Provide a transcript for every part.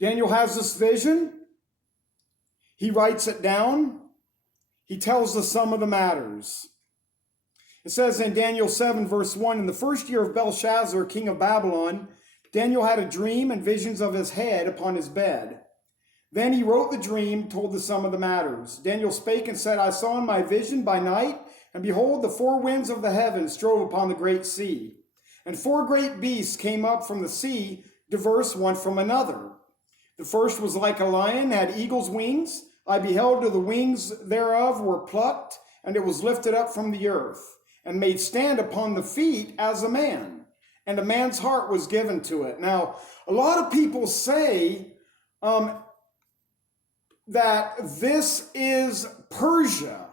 Daniel has this vision. He writes it down. He tells us some of the matters. It says in Daniel 7, verse 1, in the first year of Belshazzar, king of Babylon, Daniel had a dream and visions of his head upon his bed. Then he wrote the dream, told the sum of the matters. Daniel spake and said, I saw in my vision by night, and behold, the four winds of the heavens strove upon the great sea. And four great beasts came up from the sea, diverse one from another. The first was like a lion, had eagle's wings. I beheld till the wings thereof were plucked, and it was lifted up from the earth, and made stand upon the feet as a man. And a man's heart was given to it. Now, a lot of people say that this is Persia.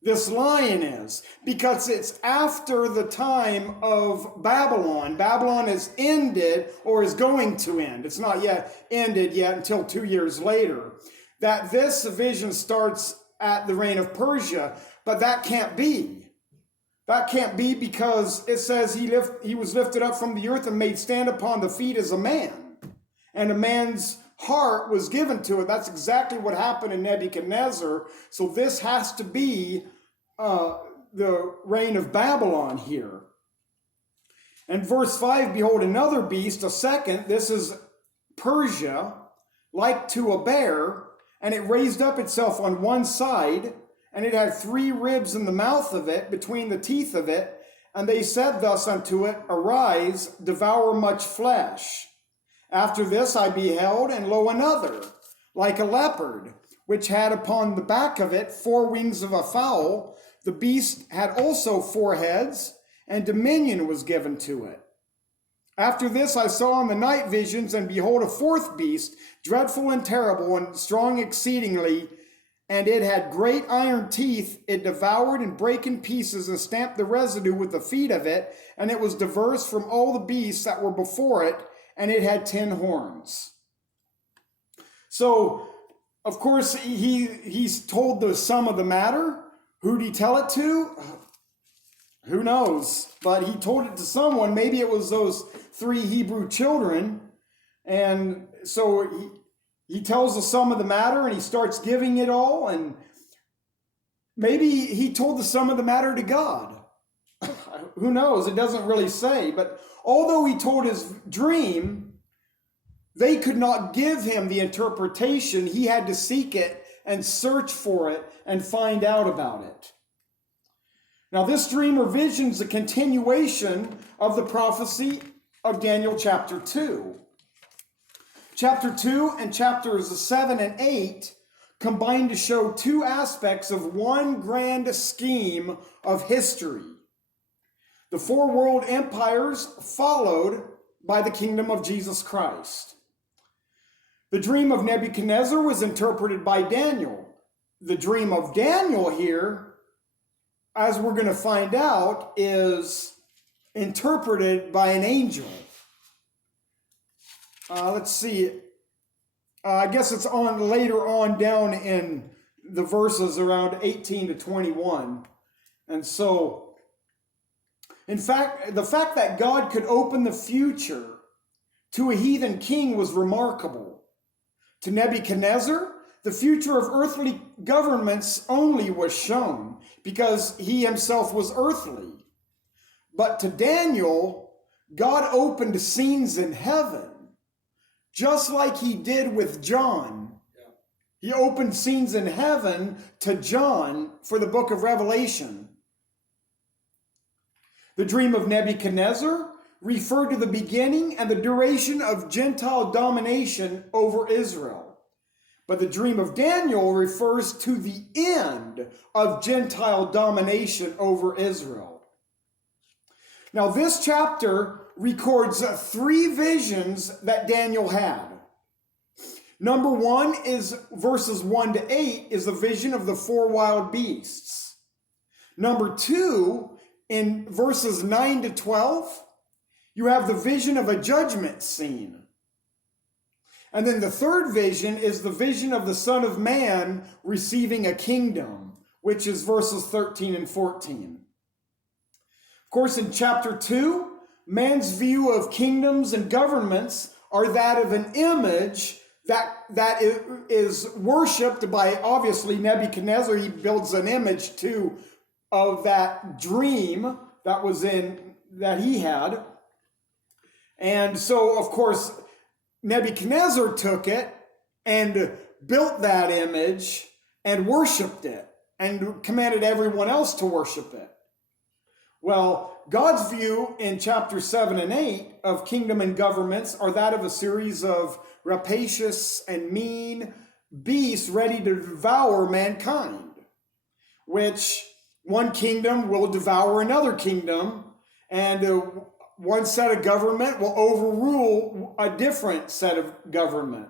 This lion is, because it's after the time of Babylon. Babylon is ended or is going to end. It's not yet ended yet until 2 years later. That this vision starts at the reign of Persia, but that can't be. That can't be because it says he was lifted up from the earth and made stand upon the feet as a man. And a man's heart was given to it. That's exactly what happened in Nebuchadnezzar. So this has to be the reign of Babylon here. And verse 5, behold, another beast, a second, this is Persia, like to a bear, and it raised up itself on one side, and it had 3 ribs in the mouth of it, between the teeth of it, and they said thus unto it, arise, devour much flesh. After this I beheld, and lo, another, like a leopard, which had upon the back of it 4 wings of a fowl. The beast had also 4 heads, and dominion was given to it. After this I saw in the night visions, and behold, a 4th beast, dreadful and terrible, and strong exceedingly, and it had great iron teeth. It devoured and brake in pieces, and stamped the residue with the feet of it, and it was diverse from all the beasts that were before it, and it had 10 horns. So, of course, he's told the sum of the matter. Who'd he tell it to? Who knows? But he told it to someone. Maybe it was those 3 Hebrew children. And so he tells the sum of the matter, and he starts giving it all. And maybe he told the sum of the matter to God. Who knows? It doesn't really say. But although he told his dream, they could not give him the interpretation. He had to seek it and search for it and find out about it. Now, this dream or vision is a continuation of the prophecy of Daniel chapter 2. Chapter 2 and chapters 7 and 8 combine to show 2 aspects of one grand scheme of history. The 4 world empires followed by the kingdom of Jesus Christ. The dream of Nebuchadnezzar was interpreted by Daniel. The dream of Daniel here, as we're going to find out, is interpreted by an angel. Let's see. I guess it's on later on down in the verses around 18 to 21. And so, in fact, the fact that God could open the future to a heathen king was remarkable. To Nebuchadnezzar, the future of earthly governments only was shown because he himself was earthly. But to Daniel, God opened scenes in heaven, just like he did with John. He opened scenes in heaven to John for the book of Revelation. The dream of Nebuchadnezzar referred to the beginning and the duration of Gentile domination over Israel. But the dream of Daniel refers to the end of Gentile domination over Israel. Now, this chapter records 3 visions that Daniel had. Number 1 is verses 1 to 8 is the vision of the 4 wild beasts. Number 2, in verses 9 to 12, you have the vision of a judgment scene. And then the 3rd vision is the vision of the Son of Man receiving a kingdom, which is verses 13 and 14. Of course, in chapter 2, man's view of kingdoms and governments are that of an image that is worshipped by, obviously, Nebuchadnezzar. He builds an image too of that dream that he had. And so, of course, Nebuchadnezzar took it and built that image and worshipped it and commanded everyone else to worship it. Well, God's view in chapter 7 and 8 of kingdom and governments are that of a series of rapacious and mean beasts ready to devour mankind, which one kingdom will devour another kingdom, and one set of government will overrule a different set of government.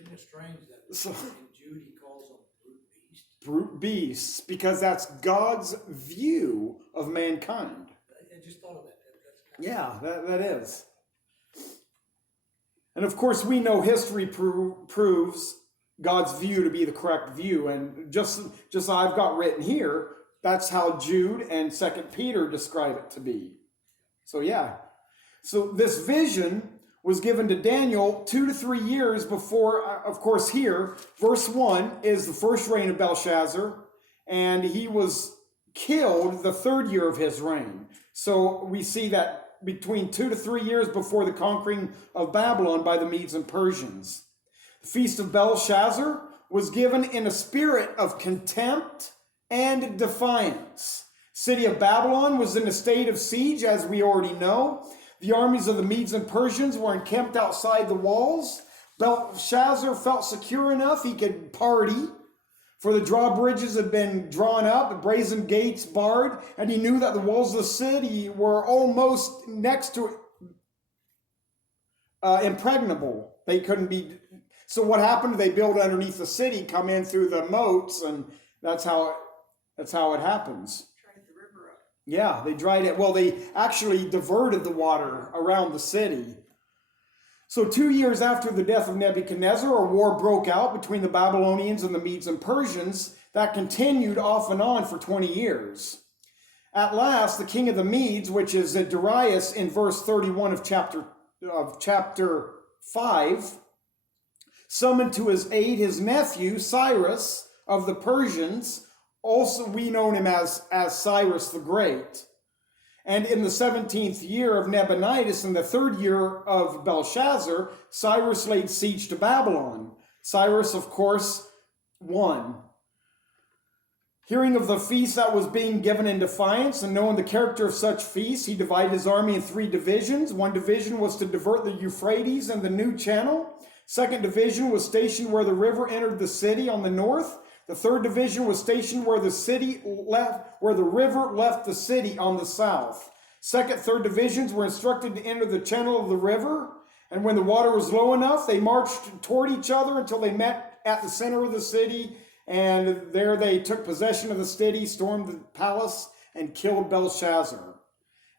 Isn't it strange that in Jude he calls them brute beasts? Brute beasts, because that's God's view of mankind. I just thought of that. Yeah, that is. And of course, we know history proves God's view to be the correct view. And just I've got written here, that's how Jude and 2 Peter describe it to be. So yeah. So this vision was given to Daniel 2 to 3 years before, of course, here, verse 1 is the first reign of Belshazzar, and he was killed the third year of his reign. So we see that between 2 to 3 years before the conquering of Babylon by the Medes and Persians. The feast of Belshazzar was given in a spirit of contempt and defiance. City of Babylon was in a state of siege, as we already know. The armies of the Medes and Persians were encamped outside the walls. Belshazzar felt secure enough he could party, for the drawbridges had been drawn up, the brazen gates barred, and he knew that the walls of the city were almost next to impregnable. They couldn't be. So what happened? They built underneath the city, come in through the moats, and that's how it happens. Dried the river up. Yeah, they dried it. Well, they actually diverted the water around the city. So 2 years after the death of Nebuchadnezzar, a war broke out between the Babylonians and the Medes and Persians that continued off and on for 20 years. At last, the king of the Medes, which is Darius in verse 31 of chapter 5, summoned to his aid his nephew Cyrus of the Persians, also we know him as Cyrus the Great. And in the 17th year of Nabonidus, in the third year of Belshazzar, Cyrus laid siege to Babylon. Cyrus, of course, won. Hearing of the feast that was being given in defiance and knowing the character of such feasts, he divided his army in 3 divisions. One division was to divert the Euphrates and the new channel. Second division was stationed where the river entered the city on the north. The third division was stationed where the river left the city on the south. Second, third divisions were instructed to enter the channel of the river, and when the water was low enough, they marched toward each other until they met at the center of the city, and there they took possession of the city, stormed the palace, and killed Belshazzar.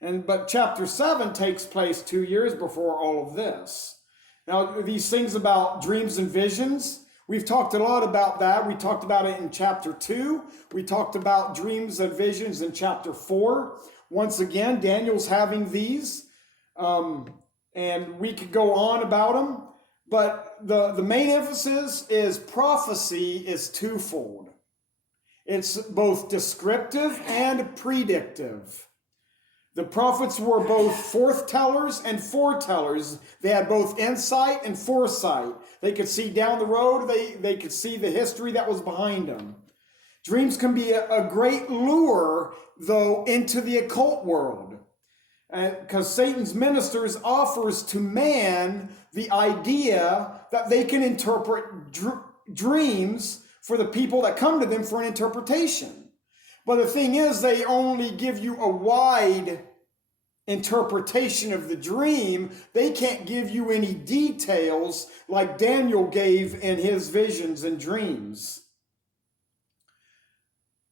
But chapter 7 takes place 2 years before all of this. Now, these things about dreams and visions, we've talked a lot about that. We talked about it in chapter 2. We talked about dreams and visions in chapter 4. Once again, Daniel's having these, and we could go on about them. But the main emphasis is prophecy is twofold. It's both descriptive and predictive. The prophets were both forthtellers and foretellers. They had both insight and foresight. They could see down the road. They could see the history that was behind them. Dreams can be a great lure, though, into the occult world. Because Satan's ministers offers to man the idea that they can interpret dreams for the people that come to them for an interpretation. But the thing is, they only give you a wide interpretation of the dream. They can't give you any details like Daniel gave in his visions and dreams.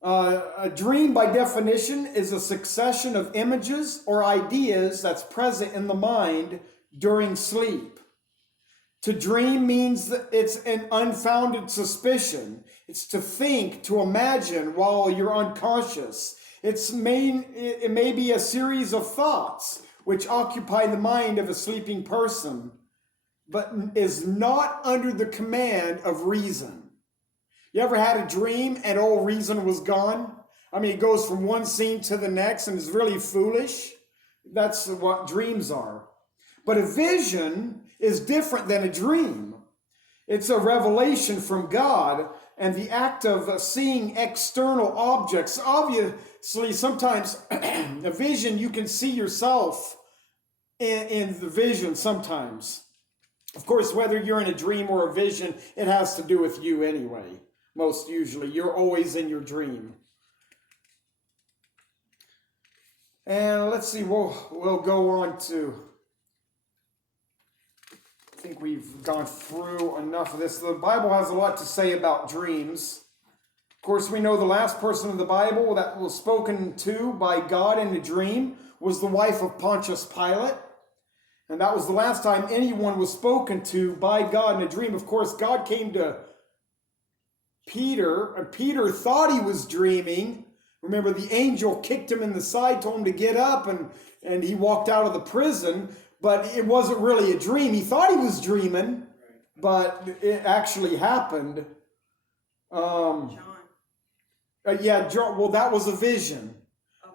A dream, by definition, is a succession of images or ideas that's present in the mind during sleep. To dream means that it's an unfounded suspicion. It's to think, to imagine while you're unconscious. It may be a series of thoughts which occupy the mind of a sleeping person. but is not under the command of reason. You ever had a dream and all reason was gone? I mean, it goes from one scene to the next and is really foolish. That's what dreams are. But a vision is different than a dream. It's a revelation from God, and the act of seeing external objects. Obviously, sometimes a vision, you can see yourself in the vision sometimes. Of course, whether you're in a dream or a vision, it has to do with you anyway. Most usually, you're always in your dream. And let's see, we'll go on to, I think we've gone through enough of this. The Bible has a lot to say about dreams. Of course, we know the last person in the Bible that was spoken to by God in a dream was the wife of Pontius Pilate. And that was the last time anyone was spoken to by God in a dream. Of course, God came to Peter, and Peter thought he was dreaming. Remember, the angel kicked him in the side, told him to get up, and he walked out of the prison. But it wasn't really a dream. He thought he was dreaming, but it actually happened. John. John. Well, that was a vision,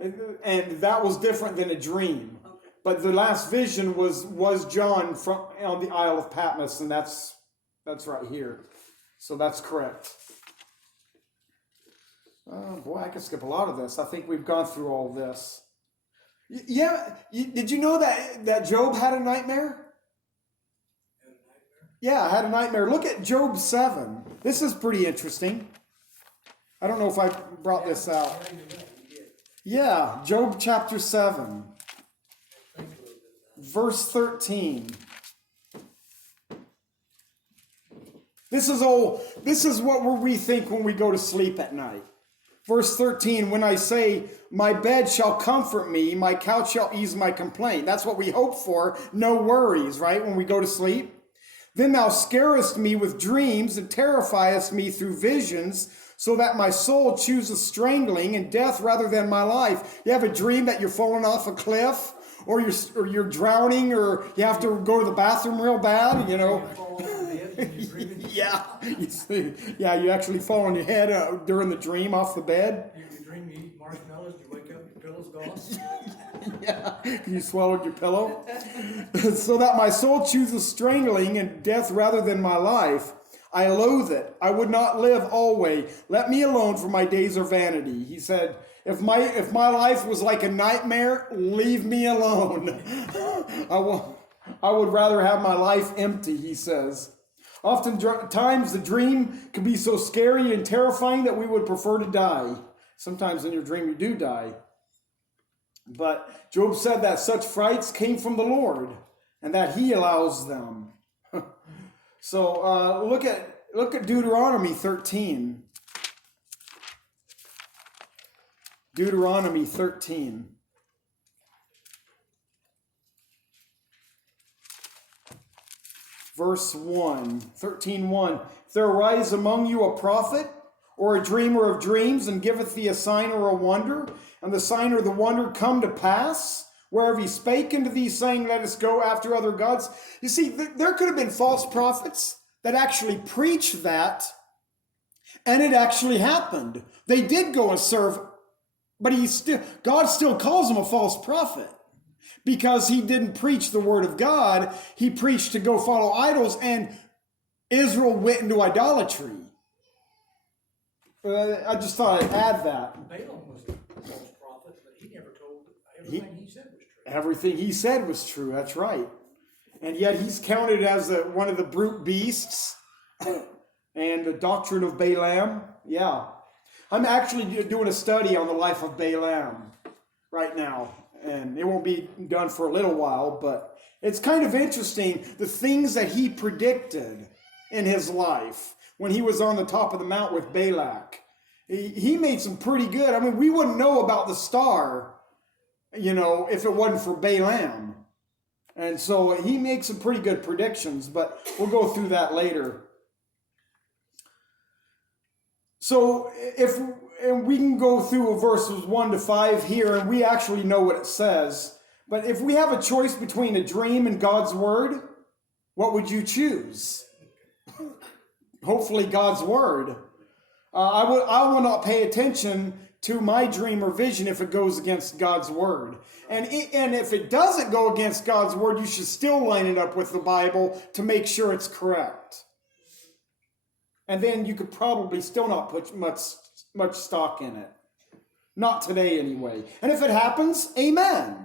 Okay. and that was different than a dream. Okay. But the last vision was John from on the Isle of Patmos, and that's right here. So that's correct. Oh boy, I could skip a lot of this. I think we've gone through all this. Yeah, did you know that Job had a nightmare? Had a nightmare? Yeah, I had a nightmare. Look at Job 7. This is pretty interesting. I don't know if I brought this out. Yeah, you're right, you did. Yeah, Job chapter 7, Think a little bit about verse 13. This is what we think when we go to sleep at night. Verse 13, when I say, my bed shall comfort me, my couch shall ease my complaint. That's what we hope for. No worries, right? When we go to sleep. Then thou scarest me with dreams and terrifiest me through visions, so that my soul chooses strangling and death rather than my life. You have a dream that you're falling off a cliff, or you're drowning, or you have to go to the bathroom real bad, you know. it. Fall off the bed when you're dreaming. Yeah, you actually fall on your head during the dream off the bed. You dream you eat marshmallows, you wake up, your pillow's gone. Yeah, you swallowed your pillow. So that my soul chooses strangling and death rather than my life. I loathe it. I would not live always. Let me alone, for my days are vanity. He said, if my life was like a nightmare, leave me alone. I would rather have my life empty, he says. Oftentimes the dream can be so scary and terrifying that we would prefer to die. Sometimes in your dream you do die. But Job said that such frights came from the Lord and that he allows them. So look at Deuteronomy 13. Deuteronomy 13. Verse 1, 13:1. If there arise among you a prophet or a dreamer of dreams, and giveth thee a sign or a wonder, and the sign or the wonder come to pass, wherever he spake unto thee, saying, let us go after other gods. You see, there could have been false prophets that actually preached that, and it actually happened. They did go and serve, but God still calls him a false prophet. Because he didn't preach the word of God, he preached to go follow idols, and Israel went into idolatry. I just thought I'd add that. Balaam was a false prophet, but he never told everything he said was true. Everything he said was true, that's right. And yet he's counted as one of the brute beasts and the doctrine of Balaam. Yeah. I'm actually doing a study on the life of Balaam right now. And it won't be done for a little while, but it's kind of interesting the things that he predicted in his life when he was on the top of the mount with Balak. He made some pretty good. I mean, we wouldn't know about the star, if it wasn't for Balaam. And so he makes some pretty good predictions, but we'll go through that later. So and we can go through verses 1 to 5 here, and we actually know what it says. But if we have a choice between a dream and God's word, What would you choose? Hopefully God's word. I will not pay attention to my dream or vision if it goes against God's word. And if it doesn't go against God's word, you should still line it up with the Bible to make sure it's correct. And then you could probably still not put much stock in it. Not today anyway. And if it happens, amen.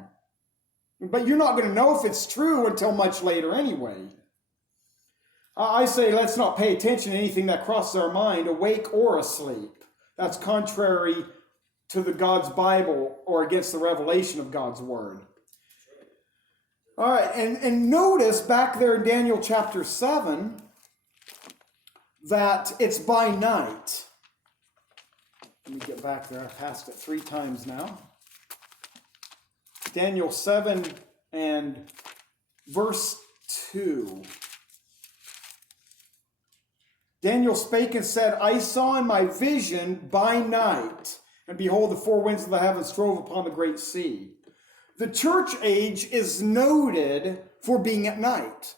But you're not going to know if it's true until much later anyway. I say let's not pay attention to anything that crosses our mind, awake or asleep. That's contrary to the God's Bible or against the revelation of God's word. All right, and notice back there in Daniel chapter 7 that it's by night. Let me get back there. I've passed it 3 times now. Daniel 7 and verse 2. Daniel spake and said, I saw in my vision by night, and behold, the 4 winds of the heavens drove upon the great sea. The church age is noted for being at night.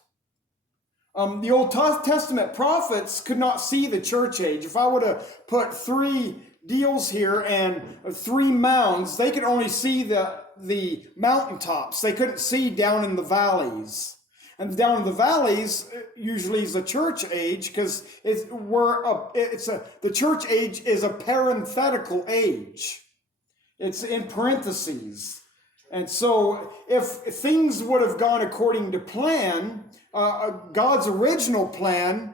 The Old Testament prophets could not see the church age. If I were to put 3 deals here and 3 mounds, they could only see the mountaintops. They couldn't see down in the valleys. And down in the valleys usually is the church age, because the church age is a parenthetical age. It's in parentheses. And so if things would have gone according to plan, God's original plan,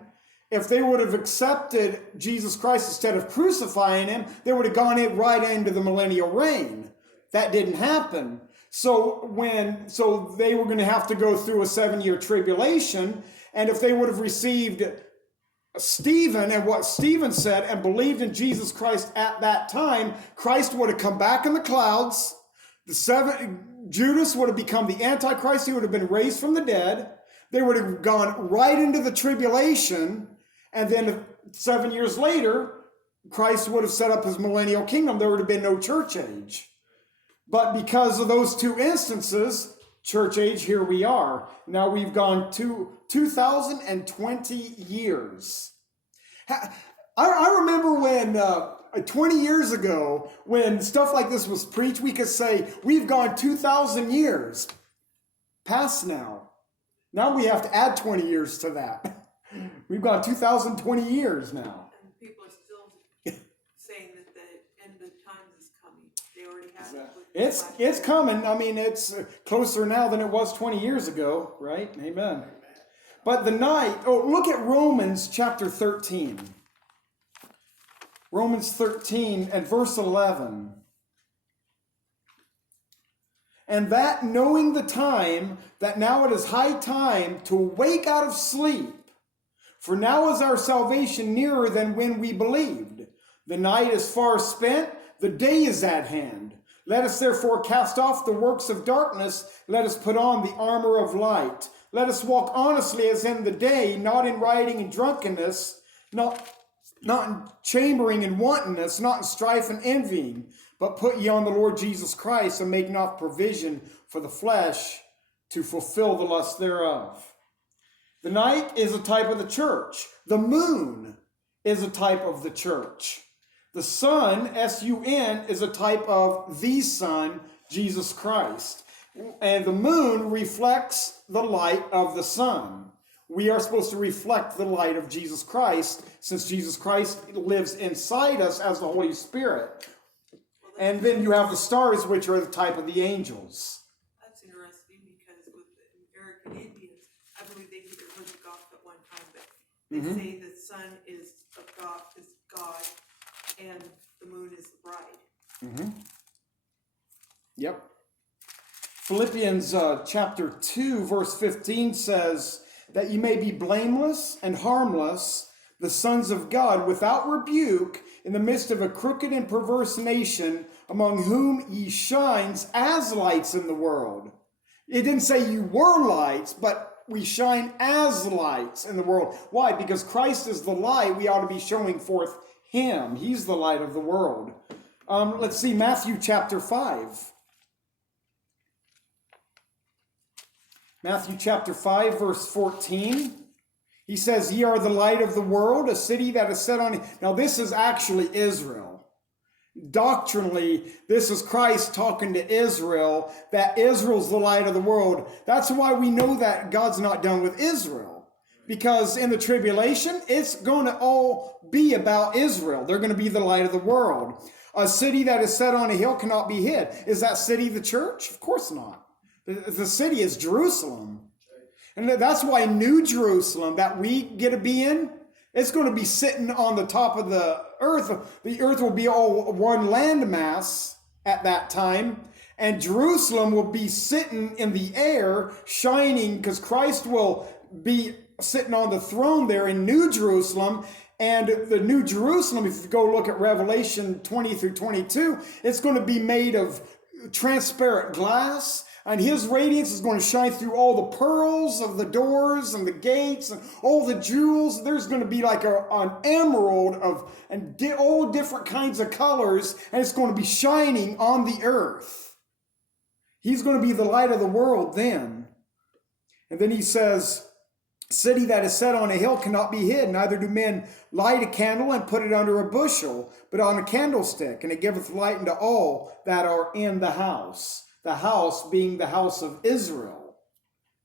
if they would have accepted Jesus Christ instead of crucifying him, they would have gone right into the millennial reign. That didn't happen. So they were going to have to go through a 7-year tribulation. And if they would have received Stephen and what Stephen said and believed in Jesus Christ at that time, Christ would have come back in the clouds. Judas would have become the Antichrist. He would have been raised from the dead. They would have gone right into the tribulation. And then 7 years later, Christ would have set up his millennial kingdom. There would have been no church age. But because of those 2 instances, church age, here we are. Now we've gone to 2020 years. I remember when 20 years ago, when stuff like this was preached, we could say, we've gone 2,000 years past now. Now we have to add 20 years to that. We've gone 2,020 years now. And people are still saying that the end of times is coming. They already have it. It's coming. I mean, it's closer now than it was 20 years ago, right? Amen. But the night, look at Romans chapter 13. Romans 13 and verse 11. And that knowing the time, that now it is high time to wake out of sleep. For now is our salvation nearer than when we believed. The night is far spent, the day is at hand. Let us therefore cast off the works of darkness. Let us put on the armor of light. Let us walk honestly as in the day, not in rioting and drunkenness, not in chambering and wantonness, not in strife and envying, but put ye on the Lord Jesus Christ, and make not provision for the flesh to fulfill the lust thereof. The night is a type of the church. The moon is a type of the church. The sun, S-U-N, is a type of the Son, Jesus Christ. And the moon reflects the light of the sun. We are supposed to reflect the light of Jesus Christ, since Jesus Christ lives inside us as the Holy Spirit. And then you have the stars, which are the type of the angels. That's interesting, because with the American Indians, I believe they either worship God at one time, but they say the sun is of God, and the moon is the bride. Yep. Philippians chapter 2, verse 15 says that you may be blameless and harmless, the sons of God, without rebuke, in the midst of a crooked and perverse nation, among whom ye shines as lights in the world. It didn't say you were lights, but we shine as lights in the world. Why? Because Christ is the light. We ought to be showing forth him. He's the light of the world. Let's see, Matthew chapter 5. Matthew chapter 5, verse 14. He says, "Ye are the light of the world, a city that is set on..." Now, this is actually Israel. Doctrinally, this is Christ talking to Israel, that Israel's the light of the world. That's why we know that God's not done with Israel. Because in the tribulation, it's going to all be about Israel. They're going to be the light of the world. A city that is set on a hill cannot be hid. Is that city the church? Of course not. The city is Jerusalem. And that's why New Jerusalem that we get to be in, it's going to be sitting on the top of the earth. The earth will be all one landmass at that time. And Jerusalem will be sitting in the air, shining, because Christ will be sitting on the throne there in New Jerusalem. And the New Jerusalem, if you go look at Revelation 20 through 22, it's going to be made of transparent glass. And his radiance is going to shine through all the pearls of the doors and the gates and all the jewels. There's going to be like an emerald and all different kinds of colors, and it's going to be shining on the earth. He's going to be the light of the world then. And then he says, "City that is set on a hill cannot be hid, neither do men light a candle and put it under a bushel, but on a candlestick, and it giveth light unto all that are in the house." The house being the house of Israel.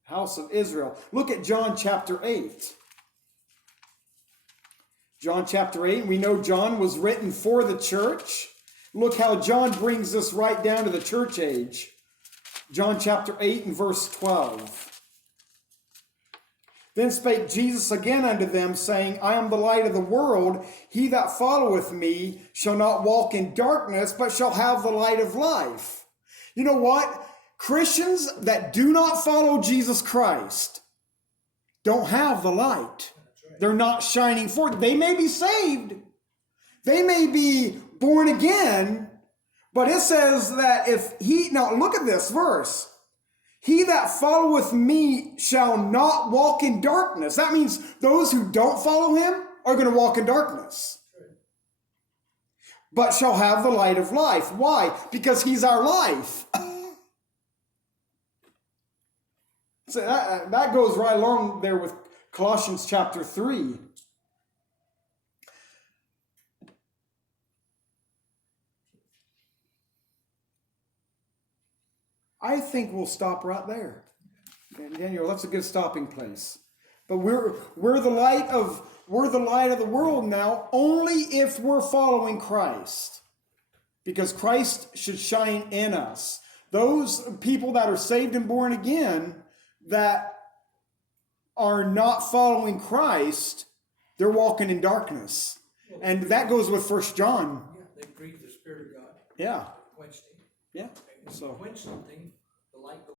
House of Israel. Look at John chapter 8. John chapter 8, we know John was written for the church. Look how John brings this right down to the church age. John chapter 8 and verse 12. "Then spake Jesus again unto them, saying, I am the light of the world. He that followeth me shall not walk in darkness, but shall have the light of life." You know what? Christians that do not follow Jesus Christ don't have the light. They're not shining forth. They may be saved. They may be born again. But it says that now look at this verse. "He that followeth me shall not walk in darkness." That means those who don't follow him are going to walk in darkness. "But shall have the light of life." Why? Because he's our life. So that goes right along there with Colossians chapter 3. I think we'll stop right there. Daniel, that's a good stopping place. But we're the light of the world now only if we're following Christ. Because Christ should shine in us. Those people that are saved and born again that are not following Christ, they're walking in darkness. And that goes with 1 John. Yeah, they grieve the Spirit of God. Yeah. Quenched him. Yeah. And when So you quench something, the light goes